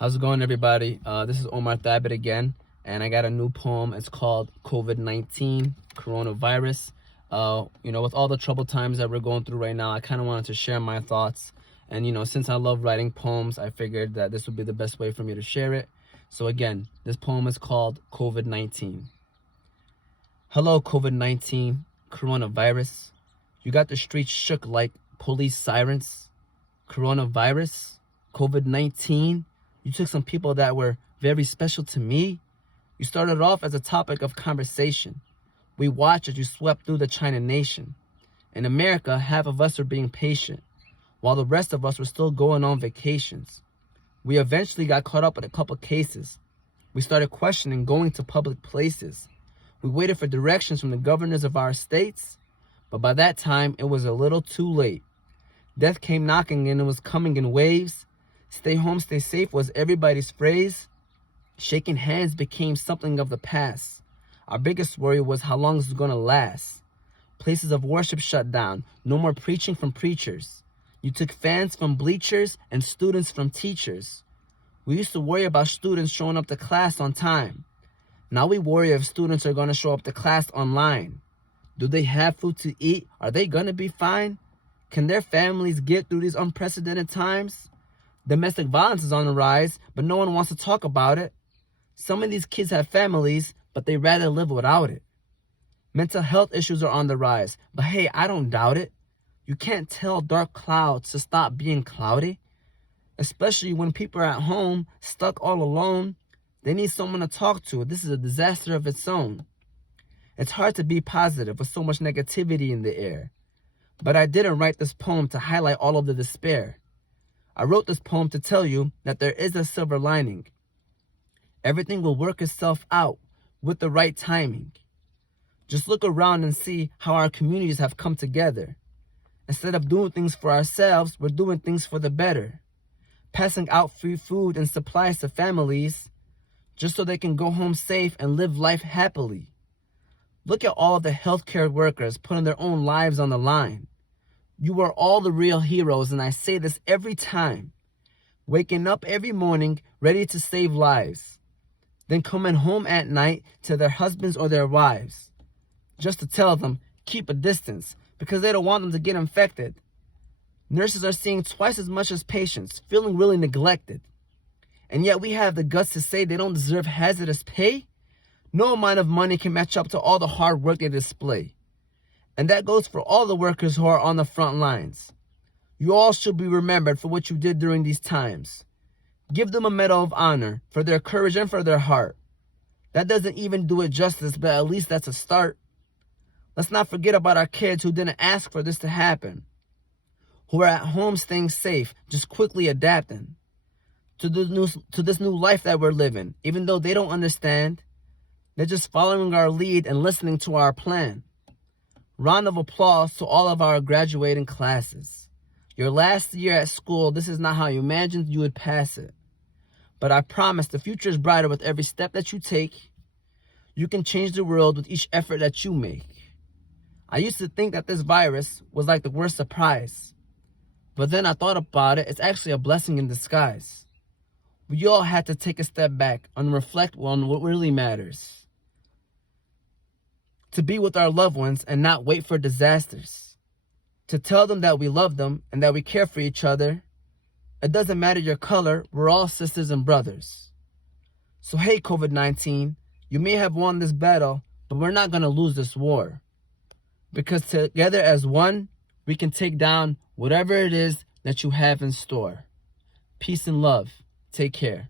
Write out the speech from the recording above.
How's it going, everybody? This is Omar Thabit again, and I got a new poem. It's called Covid-19, Coronavirus. With all the troubled times that we're going through right now, I kind of wanted to share my thoughts. And, since I love writing poems, I figured that this would be the best way for me to share it. So again, this poem is called Covid-19. Hello, Covid-19, coronavirus. You got the streets shook like police sirens. Coronavirus, Covid-19. You took some people that were very special to me. You started off as a topic of conversation. We watched as you swept through the China nation. In America, half of us were being patient, while the rest of us were still going on vacations. We eventually got caught up with a couple cases. We started questioning going to public places. We waited for directions from the governors of our states, but by that time, it was a little too late. Death came knocking and it was coming in waves. Stay home, stay safe was everybody's phrase. Shaking hands became something of the past. Our biggest worry was how long this was going to last. Places of worship shut down. No more preaching from preachers. You took fans from bleachers and students from teachers. We used to worry about students showing up to class on time. Now we worry if students are going to show up to class online. Do they have food to eat? Are they going to be fine? Can their families get through these unprecedented times? Domestic violence is on the rise, but no one wants to talk about it. Some of these kids have families, but they rather live without it. Mental health issues are on the rise, but hey, I don't doubt it. You can't tell dark clouds to stop being cloudy. Especially when people are at home, stuck all alone. They need someone to talk to. This is a disaster of its own. It's hard to be positive with so much negativity in the air. But I didn't write this poem to highlight all of the despair. I wrote this poem to tell you that there is a silver lining. Everything will work itself out with the right timing. Just look around and see how our communities have come together. Instead of doing things for ourselves, we're doing things for the better. Passing out free food and supplies to families just so they can go home safe and live life happily. Look at all of the healthcare workers putting their own lives on the line. You are all the real heroes, and I say this every time. Waking up every morning ready to save lives. Then coming home at night to their husbands or their wives. Just to tell them, keep a distance, because they don't want them to get infected. Nurses are seeing twice as much as patients, feeling really neglected. And yet we have the guts to say they don't deserve hazardous pay? No amount of money can match up to all the hard work they display. And that goes for all the workers who are on the front lines. You all should be remembered for what you did during these times. Give them a medal of honor for their courage and for their heart. That doesn't even do it justice, but at least that's a start. Let's not forget about our kids who didn't ask for this to happen, who are at home staying safe, just quickly adapting to this new life that we're living. Even though they don't understand, they're just following our lead and listening to our plan. Round of applause to all of our graduating classes. Your last year at school, this is not how you imagined you would pass it. But I promise the future is brighter with every step that you take. You can change the world with each effort that you make. I used to think that this virus was like the worst surprise. But then I thought about it, it's actually a blessing in disguise. We all had to take a step back and reflect on what really matters. To be with our loved ones and not wait for disasters. To tell them that we love them and that we care for each other. It doesn't matter your color, we're all sisters and brothers. So hey, COVID-19, you may have won this battle, but we're not going to lose this war. Because together as one, we can take down whatever it is that you have in store. Peace and love. Take care.